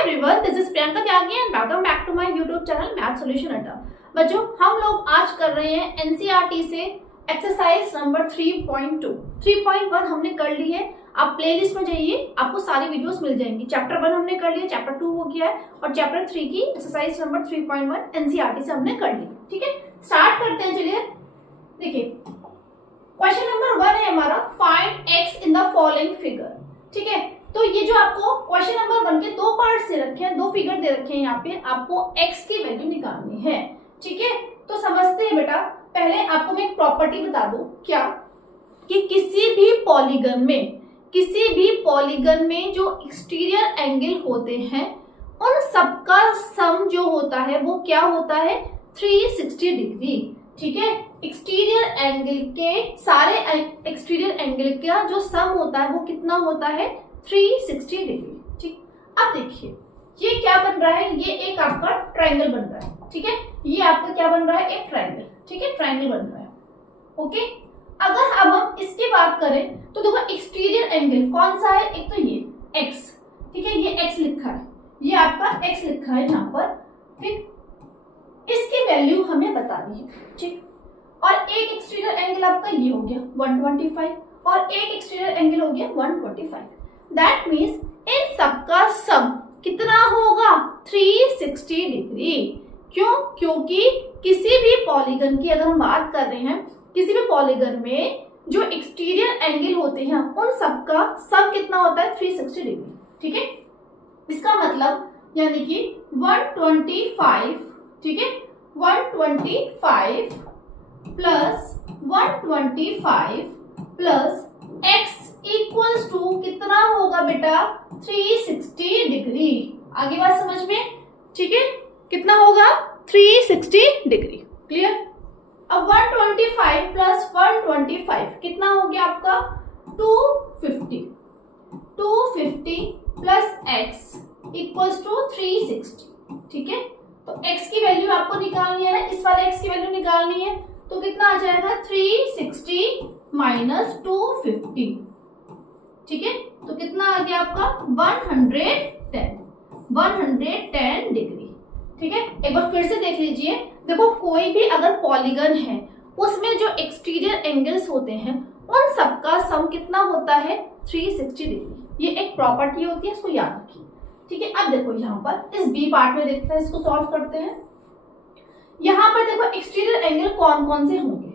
Everyone, this is Priyanka Tyagi and welcome back to my YouTube channel math solution Adda. बच्चों, हम लोग आज कर रहे हैं एनसीईआरटी से एक्सरसाइज नंबर 3.2। 3.1 हमने कर ली है। आप प्लेलिस्ट में जाइए, आपको सारी वीडियोस मिल जाएंगी। चैप्टर 1 हमने कर लिया, चैप्टर 2 हो गया है और चैप्टर 3 की एक्सरसाइज नंबर 3.1 एनसीईआरटी से हमने कर ली। ठीक है, स्टार्ट करते हैं। चलिए देखिए, क्वेश्चन नंबर 1 है हमारा, find x in the following figure. ठीक है, तो ये जो आपको क्वेश्चन नंबर 1 के दो पार्ट से रखे हैं, दो फिगर दे रखे हैं, यहाँ पे आपको x की वैल्यू निकालनी है। ठीक है, तो समझते हैं बेटा। पहले आपको मैं एक प्रॉपर्टी बता दूं, क्या कि किसी भी पॉलीगन में जो एक्सटीरियर एंगल होते हैं उन सबका सम जो होता है वो क्या होता है, 360 डिग्री। ठीक है, एक्सटीरियर एंगल के सारे एक्सटीरियर एंगल का जो सम होता है वो कितना होता है, 360 डिग्री। ठीक, अब देखिए ये क्या बन रहा है, ये एक आपका ट्रायंगल बन रहा है। ठीक है, ये आपका क्या बन रहा है, एक ट्रायंगल। ठीक है, ट्रायंगल बन रहा है। ओके, अगर अब हम इसकी बात करें तो देखो एक्सटीरियर एंगल कौन सा है, एक तो ये x। ठीक है, ये x लिखा है, ये आपका x लिखा है यहाँ पर। ठीक, इसकी वैल्यू हमें बतानी है। ठीक, और एक एक्सटीरियर एंगल आपका ये हो गया 125 और एक एक्सटीरियर एंगल हो गया 125। दैट मीन्स इन सबका सम कितना होगा, 360 डिग्री। क्यों? क्योंकि किसी भी पॉलीगन की अगर हम बात कर रहे हैं, किसी भी पॉलीगन में जो एक्सटीरियर एंगल होते हैं उन सबका सम कितना होता है, 360 डिग्री। ठीक है, इसका मतलब यानी कि 125, ठीक है, 125 plus 125 plus x equals to कितना होगा बेटा, 360 डिग्री। आगे बात समझ में? ठीक है, कितना होगा, 360 डिग्री। क्लियर? अब 125 प्लस 125 कितना हो गया आपका, 250। 250 प्लस x इक्वल्स टू 360। ठीक है, तो x की वैल्यू आपको निकालनी है ना, इस वाले x की वैल्यू निकालनी है, तो कितना आ जाएगा, 360 माइनस 250। ठीक है, तो कितना आ गया आपका, 110 डिग्री। ठीक है, एक बार फिर से देख लीजिए। देखो, कोई भी अगर पॉलीगन है उसमें जो एक्सटीरियर एंगल्स होते हैं उन सबका सम कितना होता है, 360 डिग्री। ये एक प्रॉपर्टी होती है, इसको याद रखिए। ठीक है, अब देखो यहाँ पर इस बी पार्ट में देखते हैं, इसको सॉल्व करते हैं। यहाँ पर देखो एक्सटीरियर एंगल कौन कौन से होंगे।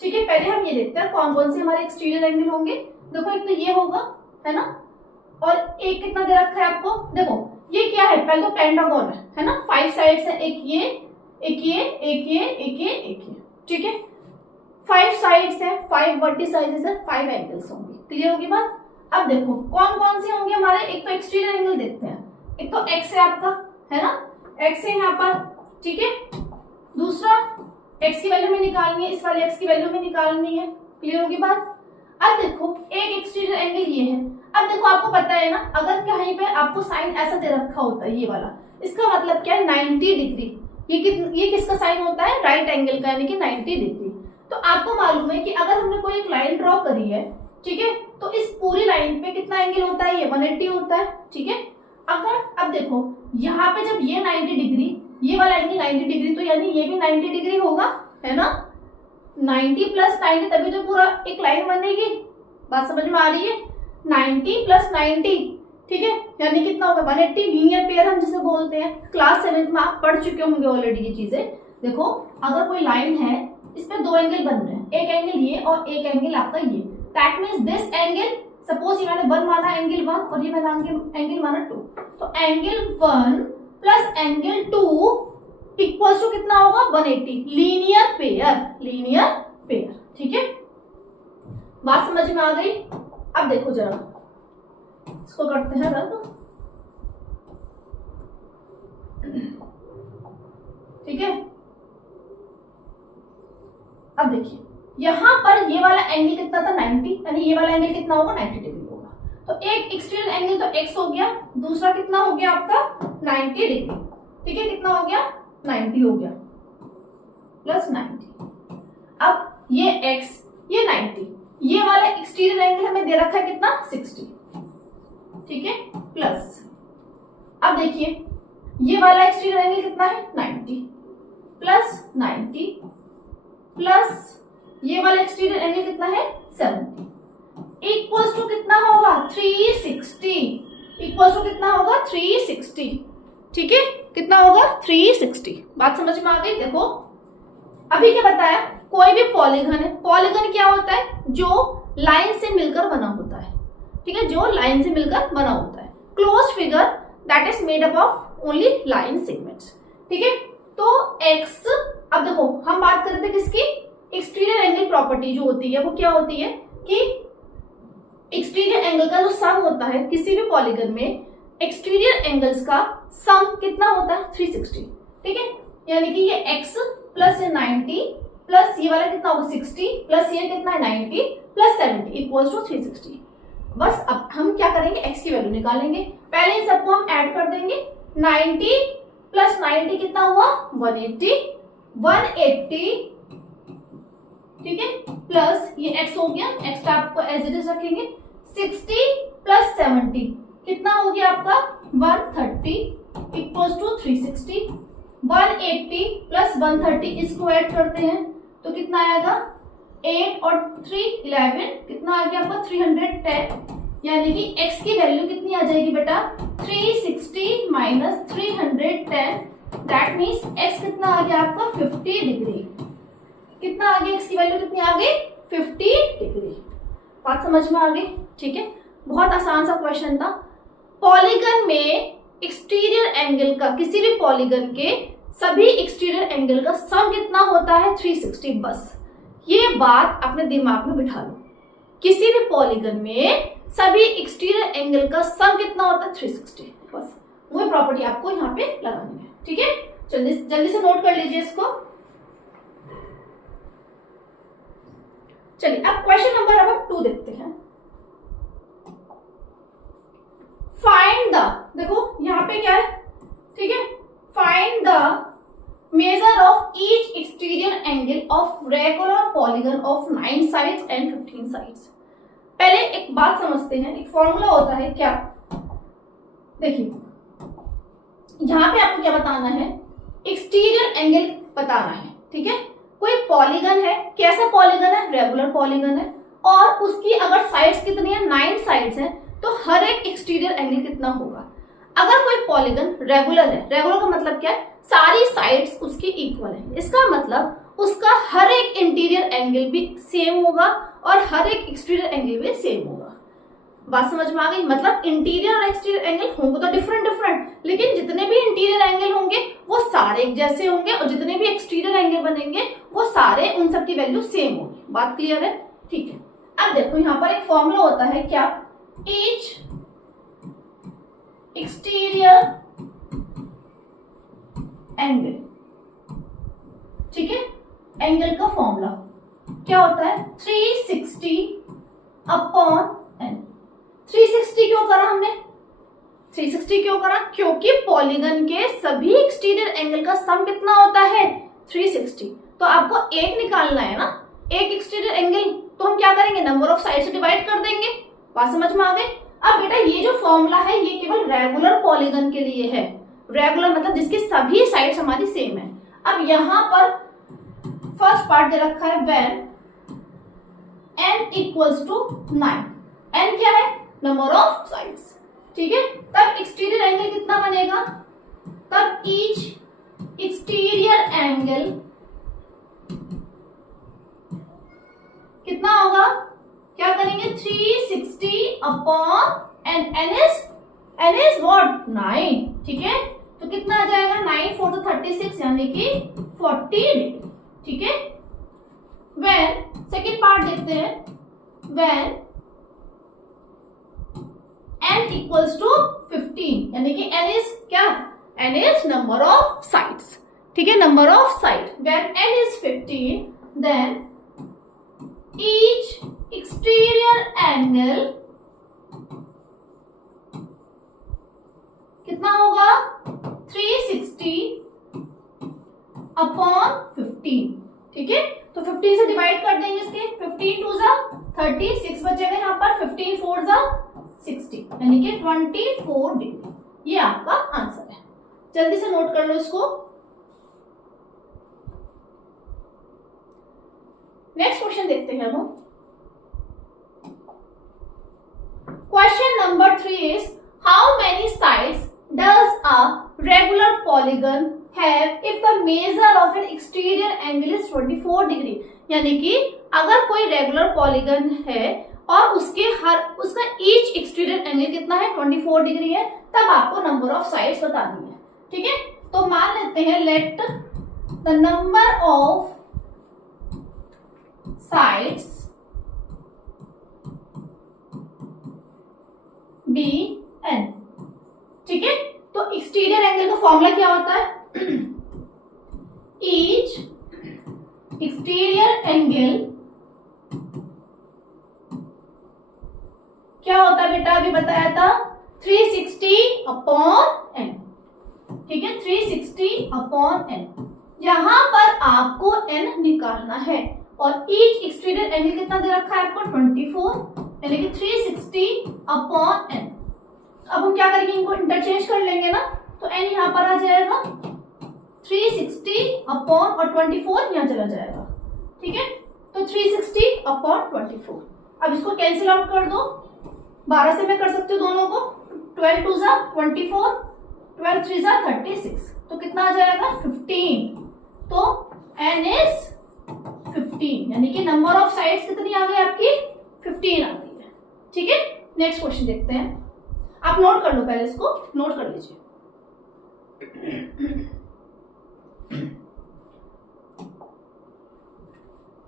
ठीक है, पहले हम ये देखते हैं कौन कौन से हमारे एक्सटीरियर एंगल होंगे। देखो, एक तो ये होगा, है ना, और एक कितना दे रखा है आपको, देखो ये क्या है, पहले तो पेंटागन है ना, 5 साइड्स है, एक ये, एक ये, एक ये, एक ये, एक ये। ठीक है, 5 साइड्स है, 5 वर्टिसाइजेस है, 5 एंगल्स होंगे। क्लियर होगी बात? अब देखो कौन कौन से होंगे हमारे, एक तो एक्सटीरियर एंगल देखते हैं, एक तो x है आपका, है ना, x है यहाँ पर। ठीक है, दूसरा x की वैल्यू में निकालनी है, इस वाले x की वैल्यू में निकालनी है। क्लियर होगी बात? अब देखो एक एक्सटीरियर एंगल ये है। अब देखो आपको पता है ना, अगर कहीं पे आपको साइन ऐसा दे रखा होता है ये वाला, इसका मतलब क्या है, 90 डिग्री। ये किसका साइन होता है, राइट एंगल का, यानी कि 90 डिग्री। तो आपको मालूम है कि अगर हमने कोई एक लाइन ड्रॉ करी है, ठीक है, तो इस पूरी लाइन पे कितना एंगल होता है, ये 180 होता है। ठीक है, अगर अब देखो यहाँ पे जब ये 90 डिग्री, ये वाला एंगल 90 डिग्री, तो यानी ये भी 90 डिग्री होगा, है ना, 90 प्लस 90 तभी तो पूरा एक लाइन बनेगी। बात समझ में आ रही है? 90 प्लस 90, ठीक है, यानी कितना होगा, 180। लीनियर पेयर हम जिसे बोलते हैं, क्लास 7 में आप पढ़ चुके होंगे ऑलरेडी ये चीजें। देखो अगर कोई लाइन है, इस पे दो एंगल बन रहे हैं, एक एंगल ये और एक एंगल आपका ये। That means this angle, suppose ये मैंने 1 माना, एंगल 1, और ये मैंने एंगल माना 2, तो angle 1 plus angle 2 equals to कितना होगा, 180। Linear pair. ठीक है, बात समझ में आ गई? अब देखो जरा इसको करते हैं रद्द। ठीक है, अब देखिए यहां पर ये वाला एंगल कितना था, 90, यानी ये वाला एंगल कितना होगा, 90 डिग्री होगा। तो एक एक्सटीरियर एंगल तो x हो गया, दूसरा कितना हो गया आपका, 90 डिग्री। ठीक है, कितना हो गया, 90 हो गया प्लस 90। अब ये x, ये 90, ये वाला एक्सटीरियर एंगल हमें दे रखा है कितना, 60। ठीक है, प्लस अब देखिए ये वाला एक्सटीरियर एंगल कितना है 90 प्लस 90 प्लस ये वाला एक्सटीरियर एंगल कितना है 70 इक्वल्स टू कितना होगा 360 इक्वल्स टू कितना होगा 360। ठीक है, कितना होगा 360। बात समझ में आ गई। देखो अभी क्या बताया, कोई भी पॉलीगन है, पॉलीगन क्या होता है जो लाइन से मिलकर बना होता है। ठीक है, जो लाइन से मिलकर बना होता है। Closed figure that is made up of only line segments. ठीक है, तो एक्स, अब देखो हम बात कर रहे थे किसकी, एक्सटीरियर एंगल प्रॉपर्टी जो होती है वो क्या होती है कि एक्सटीरियर एंगल का जो सम होता है किसी भी पॉलीगन में, एक्सटीरियर एंगल्स का सम कितना होता है 360। ठीक है, यानी कि ये x प्लस 90 प्लस ये वाला कितना होगा 60 प्लस ये कितना है 90 प्लस 70 इक्वल्स टू 360। बस अब हम क्या करेंगे, x की वैल्यू निकालेंगे। पहले इन सबको हम ऐड कर देंगे। 90 प्लस 90 कितना हुआ 180 ठीक है, प्लस ये x हो गया, x आपको एज इट इज रखेंगे। 60 प्लस 70 कितना हो गया आपका 130 इक्वल्स टू 360। 180 प्लस 130 इसको ऐड करते हैं तो कितना आएगा 8 और 3 11 कितना आ गया आपका 310। यानी कि x की वैल्यू कितनी आ जाएगी बेटा 360 माइनस 310 दैट मीन्स x कितना आ गया आपका 50 डिग्री। कितना आ गया x की वैल्यू कितनी आ गई 50 डिग्री। बात समझ में आ गई। ठीक है, बहुत आसान सा क्वेश्चन था। पॉलीगन में एक्सटीरियर एंगल का, किसी भी पॉलीगन के सभी एक्सटीरियर एंगल का सम कितना होता है 360। बस ये बात अपने दिमाग में बिठा लो, किसी भी पॉलीगन में सभी एक्सटीरियर एंगल का सम कितना होता है 360। बस वो प्रॉपर्टी आपको यहाँ पे लगानी है। ठीक है, जल्दी से नोट कर लीजिए इसको। चलिए अब क्वेश्चन नंबर 2 देखते हैं। फाइंड द, देखो यहाँ पे क्या है, ठीक है, find the major of each exterior angle of regular polygon of 9 sides and 15 sides. पहले एक बात समझते हैं, एक फॉर्मूला होता है क्या, देखिए यहाँ पे आपको क्या बताना है, एक्सटीरियर एंगल बताना है। ठीक है, कोई पॉलीगन है, कैसा पॉलीगन है, रेगुलर पॉलीगन है, और उसकी अगर साइड्स कितनी है 9 साइड्स हैं, तो हर एक एक्सटीरियर एंगल कितना होगा। अगर कोई पॉलीगन रेगुलर है, रेगुलर का मतलब क्या है, सारी साइड्स उसकी इक्वल है, इसका मतलब उसका हर एक इंटीरियर एंगल भी सेम होगा और हर एक एक्सटीरियर एंगल भी सेम होगा। बात समझ में आ गई। मतलब इंटीरियर और एक्सटीरियर एंगल होंगे तो डिफरेंट, लेकिन जितने भी इंटीरियर एंगल होंगे वो सारे एक जैसे होंगे और जितने भी एक्सटीरियर एंगल बनेंगे वो सारे, उन सब की वैल्यू सेम होगी। बात क्लियर है। ठीक है, अब देखो यहाँ पर एक फॉर्मूला होता है क्या, ईच एक्सटीरियर एंगल। ठीक है, एंगल का फॉर्मूला क्या होता है 360 अपॉन n। 360 क्यों करा हमने, 360 क्यों करा, क्योंकि पॉलीगन के सभी एक्सटीरियर एंगल का सम कितना होता है 360। तो आपको एक निकालना है ना, एक एक्सटीरियर एंगल, तो हम क्या करेंगे नंबर ऑफ साइड से डिवाइड कर देंगे। बात समझ में आ गई। अब बेटा ये जो फॉर्मूला है ये केवल रेगुलर पॉलीगन के लिए है। रेगुलर मतलब जिसकी सभी साइड्स हमारी सेम है। अब यहाँ पर फर्स्ट पार्ट दे रखा है when n equals to 9। n क्या है, नंबर ऑफ साइड्स। ठीक है, तब एक्सटीरियर एंगल कितना बनेगा, तब ईच एक्सटीरियर एंगल कितना होगा, क्या करेंगे 360 अपॉन n इज व्हाट 9। ठीक है, तो कितना आ जाएगा 9 4 तो 36 यानी कि 40 डिग्री। ठीक है, व्हेन सेकेंड पार्ट देखते हैं, व्हेन n इक्वल्स टू 15 यानी कि n इज क्या, n is number of sides. ठीक है, number of side, when n is 15 then each exterior angle कितना होगा 360 अपॉन 15। ठीक है, तो 15 से डिवाइड कर देंगे इसके, 15 2 जा 36 बचेगा यहाँ पर, 15 4 जा 60 यानी कि 24 डिग्री। ये आपका आंसर। आंसर है। जल्दी से नोट कर लो इसको। नेक्स्ट क्वेश्चन देखते हैं हम। Question number 3 is how many sides does a regular polygon have if the measure of N exterior angle is 24 degree. यानी कि अगर कोई रेगुलर पॉलीगन है और उसका ईच एक्सटीरियर एंगल कितना है, 24 डिग्री है, तब आपको नंबर ऑफ साइड्स बतानी है। ठीक है, तो मान लेते हैं let the number of sides be n. ठीक है, तो एक्सटीरियर एंगल का फॉर्मूला क्या होता है, ईच एक्सटीरियर एंगल क्या होता है बेटा, अभी बताया था 360 अपॉन एन। ठीक है, 360 अपॉन एन। यहां पर आपको एन निकालना है और ईच एक्सटीरियर एंगल कितना दे रखा है आपको, 24, यानी कि 360 अपॉन एन। अब हम क्या करेंगे, इनको इंटरचेंज कर लेंगे ना, तो एन यहां पर आ जाएगा 360 अपॉन और 24 यहां चला जाएगा। ठीक है, तो 360 अपॉन 24। अब इसको कैंसिल आउट कर दो, 12 से मैं कर सकती हूँ दोनों को, 12 2 जा 24, 12 3 जा 36, तो कितना आ जाएगा 15। तो n इज 15, यानी कि नंबर ऑफ साइड्स कितनी आ गई आपकी, 15 आ गई है। ठीक है, नेक्स्ट क्वेश्चन देखते हैं। आप नोट कर लो, पहले इसको नोट कर लीजिए।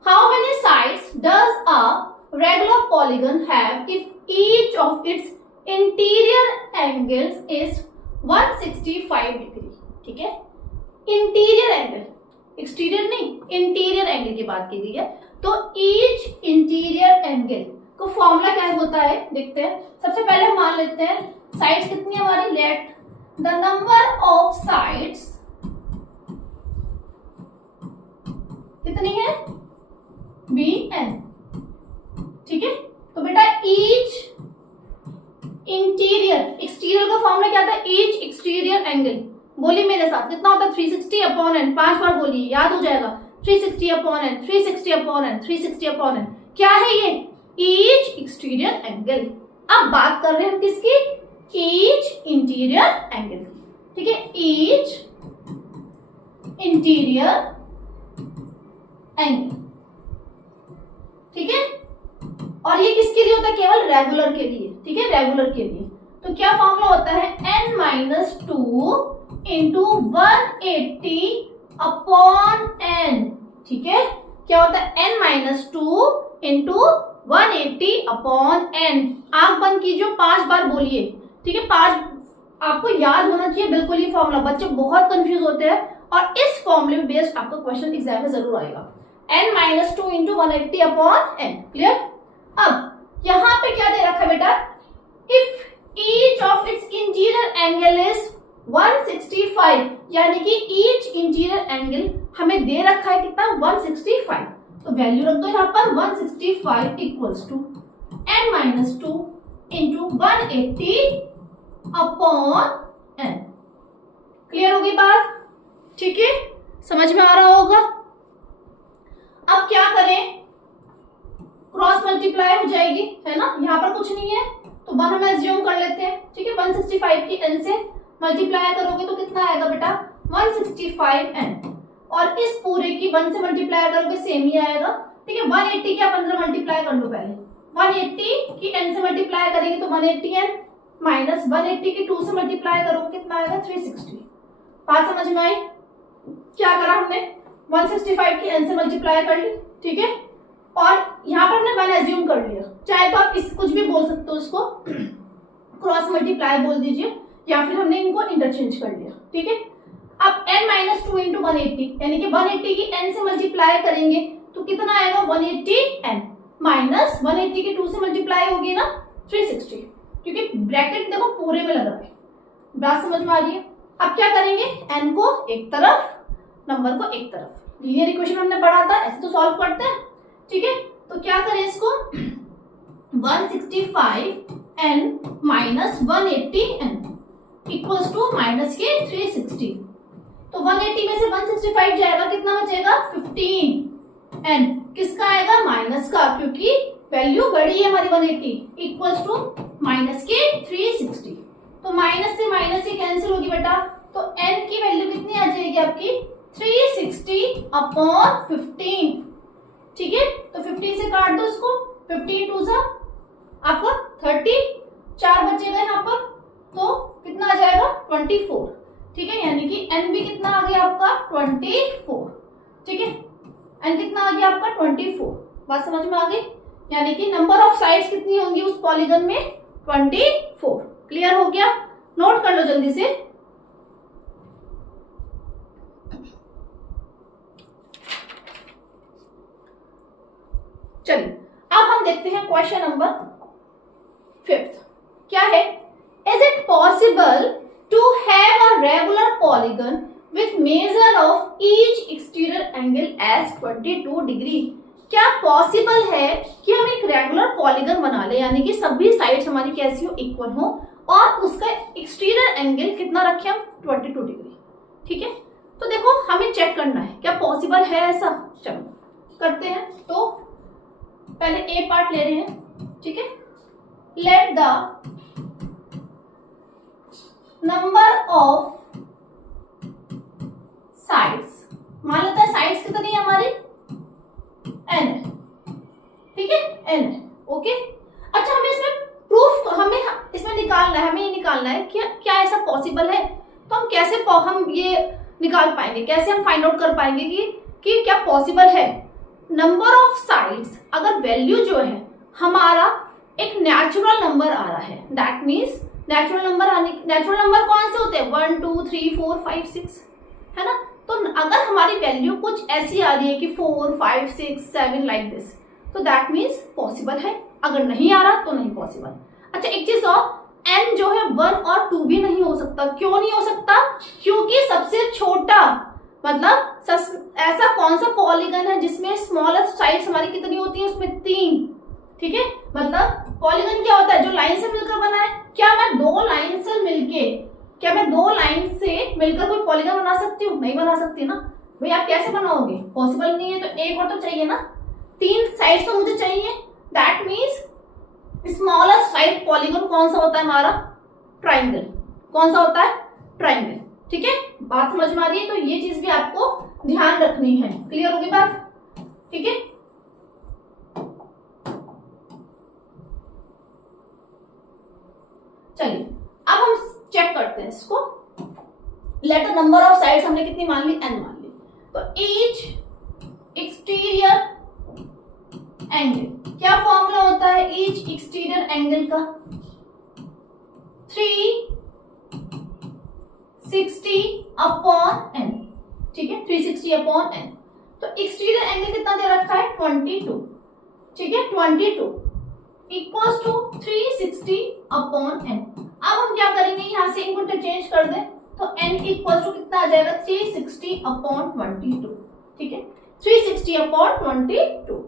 How many sides does a regular polygon have if each of its interior angles is 165 degree. ठीक है, इंटीरियर एंगल, एक्सटीरियर नहीं, इंटीरियर एंगल की बात की गई है। तो ईच इंटीरियर एंगल को फॉर्मूला क्या होता है देखते हैं। सबसे पहले हम मान लेते हैं साइड्स कितनी है हमारी, late the number of sides कितनी है, बी एन। ठीक है, तो बेटा ईच इंटीरियर, एक्सटीरियर का फॉर्मूला क्या था, ईच एक्सटीरियर एंगल, बोलिए मेरे साथ, कितना होता है 360 अपॉन एन, 5 बार बोलिए, याद हो जाएगा, 360 upon n, 360 upon n, 360 upon n. क्या है ये, ईच एक्सटीरियर एंगल। अब बात कर रहे हैं हम किसकी, ईच इंटीरियर एंगल। ठीक है, ईच इंटीरियर एंगल। ठीक है, और ये किसके लिए होता है, केवल रेगुलर के लिए। ठीक है, रेगुलर के लिए तो क्या फॉर्मूला होता है, n-2 इंटू 180 अपॉन n। ठीक है, क्या होता है, n-2 इंटू 180 अपॉन n। आंख बंद कीजिए, 5 बार बोलिए। ठीक है, 5 आपको याद होना चाहिए बिल्कुल ये फॉर्मूला, बच्चे बहुत कंफ्यूज होते हैं और इस फॉर्मूले में बेस्ड आपका क्वेश्चन एग्जाम में जरूर आएगा। n-2 into 180 upon n। Clear. अब यहां पे क्या दे रखा है बेटा, if each of its interior angle is 165, यानी कि ईच इंटीरियर एंगल हमें दे रखा है कितना, 165। तो वैल्यू रख दो यहाँ पर, 165 equals to n-2 into 180 upon n। Clear हो गई बात, ठीक है, समझ में आ रहा होगा। अब क्या करें, क्रॉस मल्टीप्लाई हो जाएगी, है ना, यहाँ पर कुछ नहीं है तो 1 हम एज्यूम कर लेते हैं। ठीक है, 165 की n से मल्टीप्लाई करोगे तो कितना आएगा बेटा, 165n, और इस पूरे की 1 से मल्टीप्लाई करोगे सेम ही आएगा। ठीक है, 180 की आप 15 मल्टीप्लाई कर लो पहले, 180 की n से मल्टीप्लाई करेंगे तो 180n, माइनस 180 की 2 से मल्टीप्लाई करोगे कितना आएगा, 360। बात समझ में आई, क्या करा हमने, 165 की n से मल्टीप्लाई कर ली। ठीक है, और यहाँ पर हमने 1 एज्यूम कर लिया, चाहे तो आप इस कुछ भी बोल सकते हो, उसको क्रॉस मल्टीप्लाई बोल दीजिए, या फिर हमने इनको इंटरचेंज कर लिया। ठीक है, अब n-2 इंटू 180, यानी कि 180 की n से मल्टीप्लाई करेंगे तो कितना आएगा, 180n, माइनस 180 की 2 से मल्टीप्लाई होगी ना, 360, क्योंकि ब्रैकेट देखो पूरे में लगा है। बात समझ में आ रही है। अब क्या करेंगे, n को एक तरफ, नंबर को एक तरफ। लीनियर इक्वेशन हमने पढ़ा था, ऐसे तो सॉल्व करते हैं। ठीक है, तो क्या करें इसको, 165n minus 180n, equals to minus के 360। तो 180 में से 165 जाएगा, कितना बचेगा 15 एन किसका आएगा माइनस का, क्योंकि वैल्यू बड़ी है हमारी 180 इक्वल्स टू माइनस के 360। तो माइनस से माइनस ही कैंसिल होगी बेटा, तो n की वैल्यू कितनी आ जाएगी आपकी 360 अपॉन 15। ठीक है, तो 15 से काट दो इसको, 15 टू सा आपका 30, 4 बचेगा यहाँ पर, तो कितना आ जाएगा 24। ठीक है, यानी कि n भी कितना आ गया आपका 24। ठीक है, n कितना आ गया आपका 24। बात समझ में आ गई, यानी कि नंबर ऑफ साइड्स कितनी होंगी उस पॉलीगन में 24। क्लियर हो गया, नोट कर लो जल्दी से। चलिए अब हम देखते हैं क्वेश्चन नंबर 5। क्या है, is it possible to have a regular polygon with measure of each exterior angle as 22 degree. क्या पॉसिबल है कि हम एक रेगुलर पॉलीगन बना ले, यानी कि सभी साइड्स हमारी कैसी हो इक्वल हो और उसका एक्सटीरियर एंगल कितना रखे हम 22 डिग्री। ठीक है, तो देखो हमें चेक करना है क्या पॉसिबल है ऐसा। चलो करते हैं, तो पहले ए पार्ट ले रहे हैं। ठीक है, late the number of sides, मान लेते हैं साइड्स कितनी है हमारी n है। ठीक है, n है। ओके, अच्छा हमें इसमें प्रूफ, हमें इसमें निकालना है, हमें ये निकालना है कि क्या ऐसा पॉसिबल है। तो हम कैसे हम ये निकाल पाएंगे, कैसे हम फाइंड आउट कर पाएंगे कि क्या पॉसिबल है। नंबर ऑफ साइड्स, अगर वैल्यू जो है हमारा एक नेचुरल नंबर आ रहा है, दैट मीन्स नेचुरल नंबर कौन से होते हैं 1 2 3 4 5 6, है ना। तो अगर हमारी वैल्यू कुछ ऐसी आ रही है कि 4 5 6 7 लाइक दिस, तो दैट मीन्स पॉसिबल है। अगर नहीं आ रहा तो नहीं पॉसिबल। अच्छा एक चीज और, n जो है 1 और 2 भी नहीं हो सकता। क्यों नहीं हो सकता, क्योंकि सबसे छोटा मतलब ऐसा कौन सा पॉलीगन है जिसमें स्मॉलेस्ट साइड्स हमारी कितनी होती है, उसमें 3। ठीक है, मतलब पॉलीगन क्या होता है जो लाइन से मिलकर बना है। क्या मैं दो लाइन से मिलकर कोई पॉलीगन बना सकती हूँ, नहीं बना सकती ना भाई। आप कैसे बनाओगे, पॉसिबल नहीं है। तो एक और तो चाहिए ना, 3 साइड्स तो मुझे चाहिए। That means smallest side polygon कौन सा होता है हमारा, ट्राइंगल। कौन सा होता है, ट्राइंगल। ठीक है, बात समझ में आ रही है। तो ये चीज भी आपको ध्यान रखनी है। क्लियर होगी बात, ठीक है। चलिए अब हम चेक करते हैं इसको। Late the number of sides हमने कितनी मान ली, n मान ली। तो ईच एक्सटीरियर एंगल, क्या फॉर्मूला होता है ईच एक्सटीरियर एंगल का, 360 अपॉन n। ठीक है, 360 अपॉन n। तो एक्सटीरियर एंगल कितना दे रखा है 22। ठीक है, 22 इक्वल्स टू 360 अपॉन n। अब हम क्या करेंगे, यहां से इनको इंटरचेंज कर दें, तो n इक्वल्स टू कितना आ जाएगा 360 अपॉन 22। ठीक है, 360 अपॉन 22।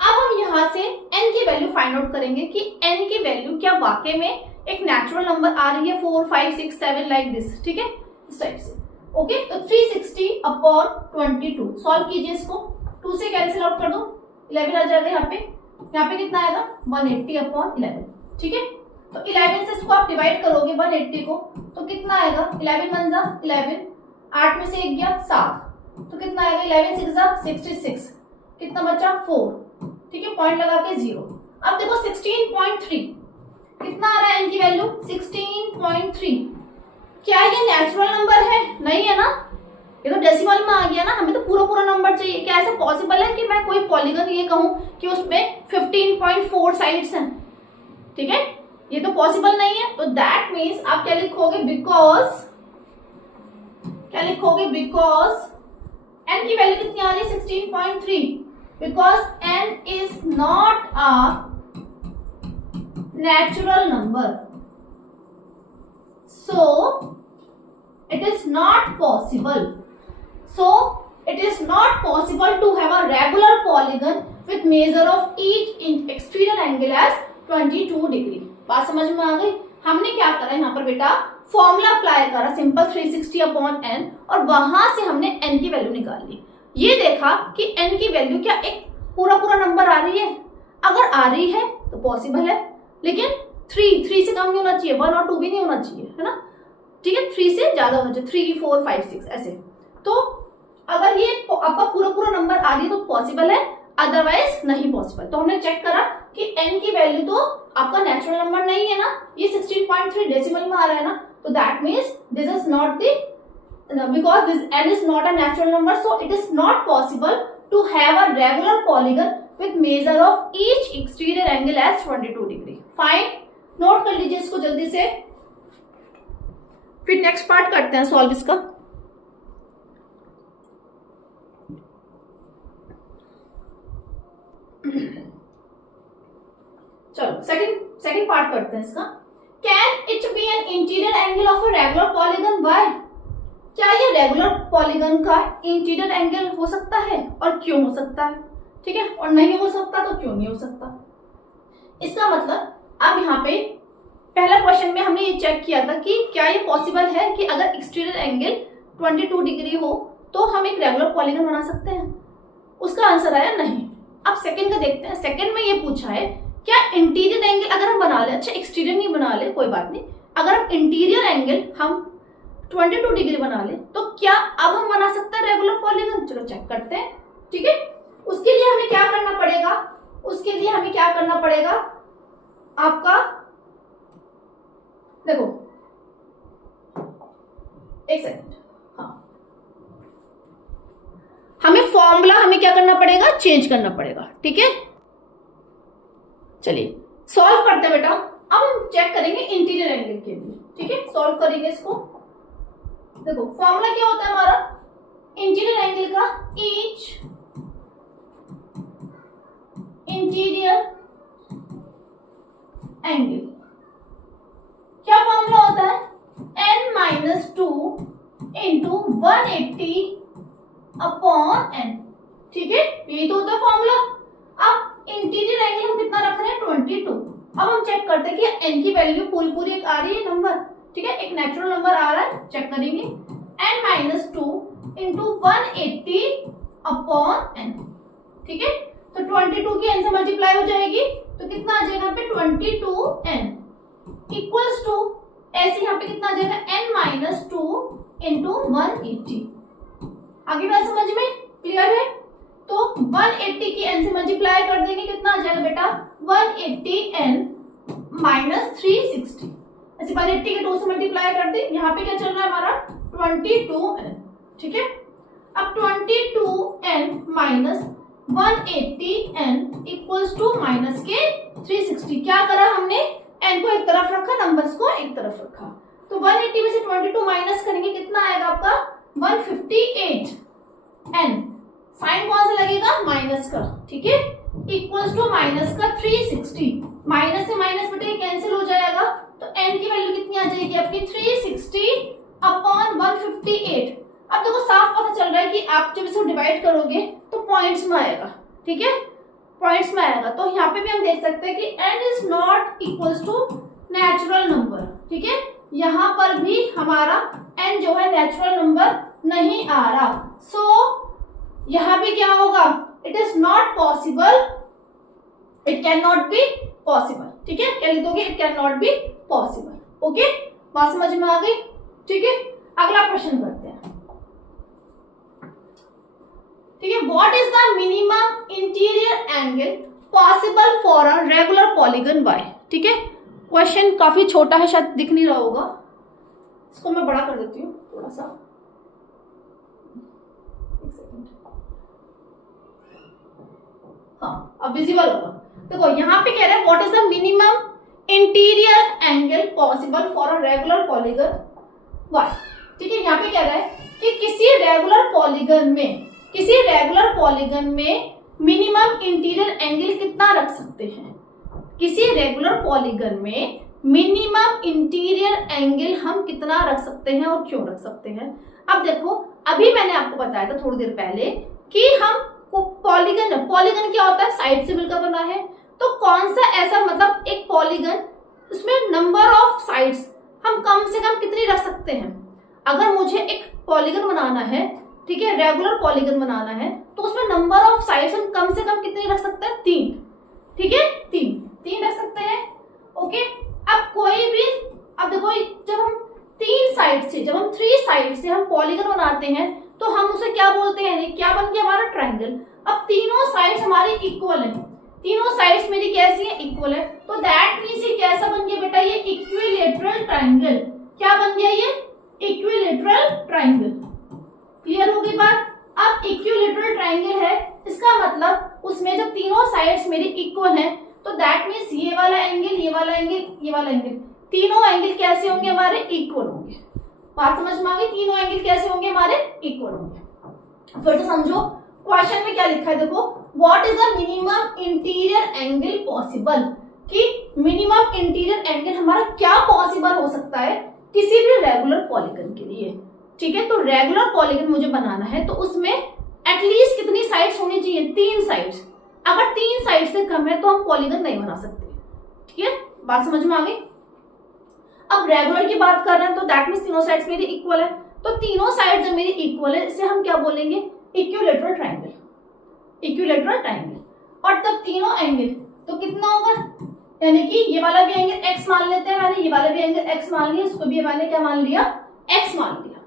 अब हम यहां से n की वैल्यू फाइंड आउट करेंगे कि n की वैल्यू क्या वाकई में एक नेचुरल नंबर आ रही है 4 5 6 7 लाइक दिस। ठीक है, इस टाइप से। ओके, तो 360 अपॉन 22 सॉल्व कीजिए इसको, 2 से कैंसिल आउट कर दो, 11 आ जाएगा यहाँ पे कितना आएगा 180 अपॉन 11। ठीक है, तो 11 से इसको आप डिवाइड करोगे 180 को, तो कितना आएगा 11 1 जा 11, 8 में से 1 गया 7, तो कितना आएगा 11 6 जा 66, कितना बचा 4। ठीक है, पॉइंट लगा के 0। अब देखो 16.3 कितना आ रहा है इनकी वैल्यू 16.3। क्या ये नेचुरल नंबर है, नहीं है ना, ये तो डेसिमल में आ गया ना। हमें तो पूरा नंबर चाहिए। क्या ऐसा पॉसिबल है कि मैं कोई पॉलीगन ये कहूं कि उसमें 15.4 साइड्स हैं। ठीक है, ये तो पॉसिबल नहीं है। तो दैट मीन्स आप क्या लिखोगे, बिकॉज n की वैल्यू कितनी आ रही है 16.3, because n is not a natural number, so it is not possible to have a regular polygon with measure of each exterior angle as 22 degree. बात समझ में आ गई। हमने क्या करा यहाँ पर बेटा, फॉर्मूला अप्लाई करा सिंपल 360 अपॉन n और वहां से हमने n की वैल्यू निकाल ली। ये देखा कि n की वैल्यू क्या एक पूरा पूरा नंबर आ रही है, अगर आ रही है तो पॉसिबल है, लेकिन 3 से कम नहीं होना चाहिए, 1 और 2 भी नहीं होना चाहिए, है ना, ठीक है, 3 से ज्यादा होना चाहिए, 3 4 5 6 ऐसे। तो अगर ये आपका पूरा पूरा नंबर आ रही है तो पॉसिबल है, अदरवाइज नहीं पॉसिबल। तो हमने चेक करा कि n की वैल्यू तो आपका नेचुरल नंबर नहीं है ना, ये 16.3 डेसिमल में आ रहा है ना, तो that means this is not the, because this n is not a natural number, so it is not possible to have a regular polygon with measure of each exterior angle as 22 degree. Fine, note कर लीजिए इसको जल्दी से, फिर next part करते हैं solve इसका। चलो सेकंड पार्ट करते हैं इसका। Can it be an interior angle of a regular polygon by, क्या ये रेगुलर पॉलीगन का इंटीरियर एंगल हो सकता है और क्यों हो सकता है, ठीक है, और नहीं हो सकता तो क्यों नहीं हो सकता। इसका मतलब अब यहाँ पे पहला क्वेश्चन में हमने ये चेक किया था कि क्या ये पॉसिबल है कि अगर एक्सटीरियर एंगल 22 डिग्री हो तो हम एक रेगुलर पॉलीगन बना सकते हैं, उसका आंसर आया नहीं। अब सेकंड का देखते हैं। सेकंड में ये पूछा है क्या इंटीरियर एंगल अगर हम बना ले, अच्छा एक्सटीरियर नहीं बना ले कोई बात नहीं, अगर हम इंटीरियर एंगल हम 22 डिग्री बना ले तो क्या अब हम बना सकते हैं रेगुलर पॉलीगन। चलो चेक करते हैं, ठीक है। उसके लिए हमें क्या करना पड़ेगा, उसके लिए हमें क्या करना पड़ेगा, आपका देखो एक सेकंड, हाँ, हमें फॉर्मूला हमें क्या करना पड़ेगा, चेंज करना पड़ेगा, ठीक है। चलिए सॉल्व करते हैं बेटा। अब हम चेक करेंगे इंटीरियर एंगल के लिए, ठीक है, सॉल्व करेंगे इसको। देखो फॉर्मूला क्या होता है हमारा इंटीरियर एंगल का, ईच इंटीरियर एंगल, क्या फॉर्मूला होता है, n-2 इंटू 180 अपॉन n, ठीक है, यही तो होता है फॉर्मूला। अब इंटीरियर एंगल हम कितना रख रहे हैं, 22। अब हम चेक करते हैं कि n की वैल्यू पूरी पूरी एक आ रही है नंबर, ठीक है, एक नेचुरल नंबर आ रहा है, चेक करेंगे, n-2 इंटू 180 अपॉन n, ठीक है, तो 22 की n से मल्टीप्लाई हो जाएगी तो कितना आ जाएगा पे 22n इक्वल्स टू, ऐसे यहाँ पे कितना आ जाएगा n-2 इंटू 180। आगे बात समझ में क्लियर है। तो 180 की n से मल्टीप्लाई कर देंगे, कितना आ जाएगा बेटा 180n माइनस 360, ऐसे 180 के 2 से मल्टीप्लाई कर दे, यहाँ पे क्या चल रहा है हमारा 22n, ठीक है। अब 22n minus 180n equals to minus के 360, क्या करा हमने, n को एक तरफ रखा, नंबर्स को एक तरफ रखा, तो 180 में से 22 माइनस करेंगे, कितना आएगा आपका 158n, साइन कौन सा लगेगा, माइनस का, ठीक है, इक्वल्स टू माइनस का 360, माइनस से माइनस बेटे कैंसिल हो जाएगा, तो n की वैल्यू कितनी आ जाएगी आपकी 360 अपॉन 158। अब देखो साफ पता चल रहा है कि आप जब इसको डिवाइड करोगे तो पॉइंट्स में आएगा, ठीक है, पॉइंट्स में आएगा, तो यहाँ पे भी हम देख सकते हैं कि n is not equals to natural number, ठीक है, यहाँ पर भी हमारा n जो है नेचुरल नंबर नहीं आ रहा, सो यहाँ भी क्या होगा, it is not possible, it can not be possible, ठीक है, क्या लिखोगे, it can not be possible. Okay, बात समझ में आ गई, ठीक है। अगला प्रश्न करते हैं, ठीक है, what is the minimum interior angle possible for a regular polygon by, ठीक है। क्वेश्चन काफी छोटा है, शायद दिख नहीं रहा होगा, इसको मैं बड़ा कर देती हूँ थोड़ा सा, एक सेकंड, हाँ अब विजिबल होगा। देखो यहाँ पे कह रहा है what is the minimum interior angle possible for a regular polygon why, ठीक है, यहाँ पे कह रहा है कि किसी रेगुलर पॉलीगन में मिनिमम इंटीरियर एंगल कितना रख सकते हैं, किसी रेगुलर पॉलीगन में मिनिमम इंटीरियर एंगल हम कितना रख सकते हैं और क्यों रख सकते हैं। अब देखो अभी मैंने आपको बताया था थोड़ी देर पहले कि हम पॉलीगन क्या होता है, साइड से मिलकर बना है, तो कौन सा ऐसा मतलब एक पॉलीगन उसमें नंबर ऑफ साइड्स हम कम से कम कितनी रख सकते हैं? अगर मुझे एक पॉलीगन बनाना है, ठीक है, रेगुलर पॉलीगन बनाना है, तो उसमें नंबर ऑफ साइड्स हम कम से कम कितनी रख सकते हैं? 3, ठीक है, 3 रख सकते हैं। ओके, अब कोई भी, अब देखो जब हम 3 साइड से, जब हम 3 साइड से हम पॉलीगन बनाते हैं तो हम उसे क्या बोलते हैं? क्या बन गया हमारा? ट्राइंगल। अब तीनों साइड्स हमारी इक्वल है, तीनों साइड्स मेरी कैसी है? इक्वल है, तो दैट मीन्स ये कैसा बन गया बेटा? ये इक्विलेटरल ट्राइंगल। क्या बन गया ये? Equilateral triangle. क्लियर हो गई बात? अब इक्विलेटरल ट्राइंगल है, इसका मतलब उसमें जब तीनों साइड्स मेरी इक्वल हैं, तो दैट मीन्स ये वाला एंगल, ये वाला एंगल, ये वाला एंगल, तीनों एंगल कैसे होंगे? हमारे इक्वल होंगे। बात समझ में आ गई? तीनों एंगल कैसे होंगे? हमारे इक्वल होंगे। फिर से समझो, क्वेश्चन में क्या लिखा है? देखो, what is the minimum interior angle possible, कि मिनिमम इंटीरियर एंगल हमारा क्या पॉसिबल हो सकता है किसी भी रेगुलर पॉलीगन के लिए। ठीक है, तो रेगुलर पॉलीगन मुझे बनाना है तो उसमें एटलीस्ट कितनी साइड्स होनी चाहिए? 3 साइड्स। अगर 3 साइड से कम है तो हम पॉलीगन नहीं बना सकते। ठीक है, बात समझ में आ गई? अब रेगुलर की बात कर रहे हैं तो दैट मीन्स तीनों साइड्स मेरी इक्वल है, तो तीनों साइड जब मेरी इक्वल है इसे हम क्या बोलेंगे? Equilateral triangle. Equilateral triangle. और तब तीनों एंगल तो कितना होगा? यानी कि ये वाला भी एंगल x मान लेते हैं मैंने, ये वाला भी एंगल x मान लिया, इसको भी मैंने क्या मान लिया? x मान लिया।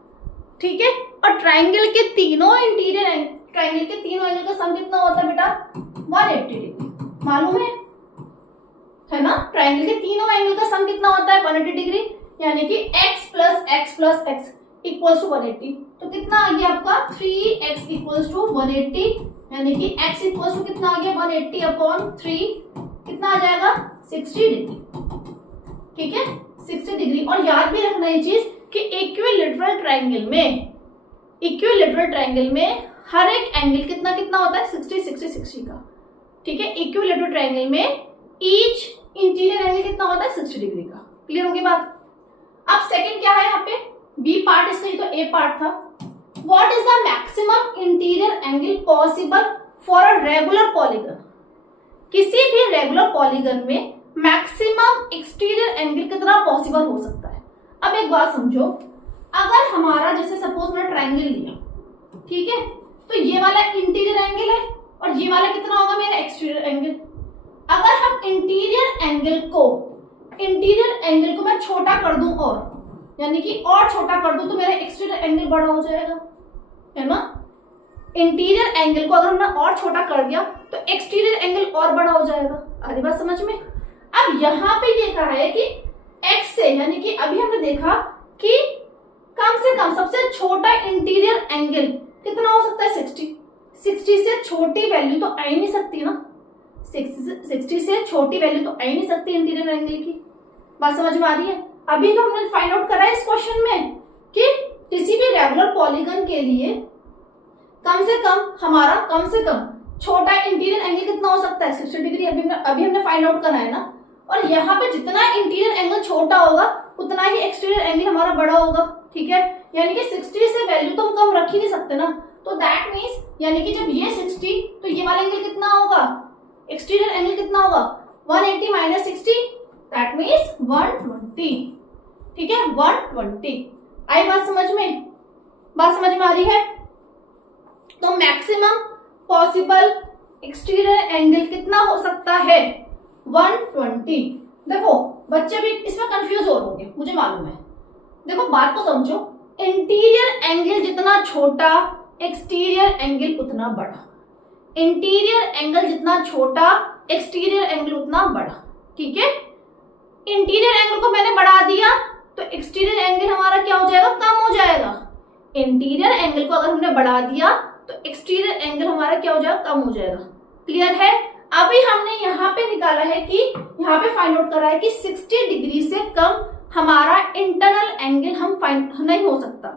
ठीक है, और ट्राइंगल के तीनों इंटीरियर, ट्राइंगल के तीनों एंगल का सम कितना होता है बेटा? 180 डिग्री। मालूम है ना? ट्राइंगल के तीनों एंगल का सम कितना होता है? 180 डिग्री। यानी कि x plus x plus x equals to 180। तो कितना आ गया आपका? 3x इक्वल्स टू 180, यानी कि x इक्वल्स टू कितना आ गया? 180 अपॉन 3, कितना आ जाएगा? 60 डिग्री। ठीक है, 60 डिग्री। और याद भी रखना ये चीज कि इक्विलेटरल ट्राइंगल में हर एक एंगल कितना कितना होता है? 60 60 60 का। ठीक है, इक्विलेटरल ट्राइंगल में ईच इंटीरियर एंगल कितना होता है? 60 डिग्री का। क्लियर होगी बात? अब सेकंड क्या है यहाँ पे? बी पार्ट, इसका ये तो ए पार्ट था। What is the maximum interior angle possible for a regular polygon? किसी भी रेगुलर पॉलीगन में मैक्सिमम एक्सटीरियर एंगल कितना पॉसिबल हो सकता है? अब एक बात समझो, अगर हमारा जैसे सपोज मैंने ट्राइंगल लिया, ठीक है, तो ये वाला इंटीरियर एंगल है और ये वाला कितना होगा? मेरा एक्सटीरियर एंगल। अगर हम इंटीरियर एंगल को मैं छोटा कर दूं, और यानी कि और छोटा कर दूं, तो मेरा एक्सटीरियर एंगल बड़ा हो जाएगा, है ना? इंटीरियर एंगल को अगर हमने और छोटा कर दिया तो एक्सटीरियर एंगल और बड़ा हो जाएगा। आ रही बात समझ में? अब यहाँ पे ये कहा है कि x से, यानी कि अभी हमने देखा कि कम से कम सबसे छोटा इंटीरियर एंगल कितना हो सकता है? 60। 60 से छोटी वैल्यू तो आ ही नहीं सकती ना, 60 से छोटी वैल्यू तो आ ही नहीं सकती इंटीरियर एंगल की। बात समझ में आ रही है? अभी तो हमने फाइंड आउट करा है इस क्वेश्चन में कि किसी भी रेगुलर पॉलीगन के लिए कम से कम छोटा इंटीरियर एंगल कितना हो सकता है? 60 डिग्री। अभी हमने फाइंड आउट करा है ना। और यहाँ पे जितना इंटीरियर एंगल छोटा होगा उतना ही एक्सटीरियर एंगल हमारा बड़ा होगा। ठीक है, यानी कि 60 से वैल्यू तो हम कम रख ही नहीं सकते ना, तो दैट मीन्स, यानी कि जब ये 60 तो ये वाला एंगल कितना होगा? एक्सटीरियर एंगल कितना होगा? 180 माइनस 60, दैट मीन्स 120। ठीक है, 120। आई बात समझ में? बात समझ में आ रही है? तो मैक्सिमम पॉसिबल एक्सटीरियर एंगल कितना हो सकता है? 120। देखो बच्चे भी इसमें कंफ्यूज हो रहे होंगे, मुझे मालूम है। देखो बात को समझो, इंटीरियर एंगल जितना छोटा एक्सटीरियर एंगल उतना बड़ा, इंटीरियर एंगल जितना छोटा एक्सटीरियर एंगल उतना बड़ा। ठीक है, इंटीरियर एंगल को मैंने बढ़ा दिया तो एक्सटीरियर एंगल हमारा क्या हो जाएगा? कम हो जाएगा। इंटीरियर एंगल को अगर हमने बढ़ा दिया तो एक्सटीरियर एंगल हमारा क्या हो जाएगा? कम हो जाएगा। क्लियर है? अभी हमने यहाँ पे निकाला है कि यहाँ पे फाइंड आउट करा है कि 60 डिग्री से कम हमारा इंटरनल एंगल हम फाइंड नहीं हो सकता।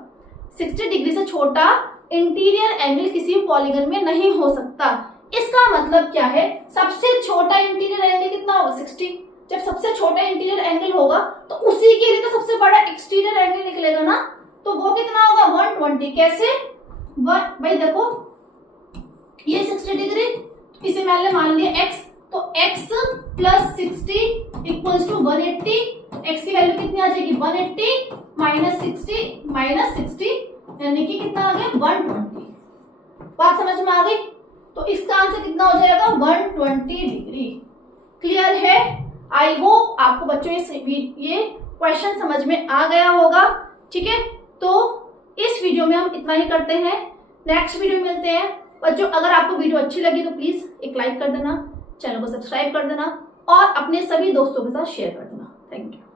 60 डिग्री से छोटा इंटीरियर एंगल किसी भी पॉलीगन में नहीं हो सकता। इसका मतलब क्या है? सबसे छोटा इंटीरियर एंगल कितना होगा? 60। जब सबसे छोटा इंटीरियर एंगल होगा तो उसी के लिए तो सबसे बड़ा एक्सटीरियर एंगल निकलेगा ना, तो वो कितना होगा? 120। कैसे? भाई देखो ये 60 डिग्री, इसे मैंने मान लिया x, तो x plus 60 equals to 180, x की वैल्यू कितनी आ जाएगी 180 माइनस 60 यानी कि कितना आ गया 120। बात समझ में आ गई? तो इसका आंसर कितना हो जाएगा 120 डिग्री। क्लियर है? आई होप आपको बच्चों ये क्वेश्चन समझ में आ गया होगा। ठीक है, तो इस वीडियो में हम इतना ही करते हैं, नेक्स्ट वीडियो में मिलते हैं। बच्चों अगर आपको वीडियो अच्छी लगी तो प्लीज एक लाइक कर देना, चैनल को सब्सक्राइब कर देना और अपने सभी दोस्तों के साथ शेयर कर देना। Thank you.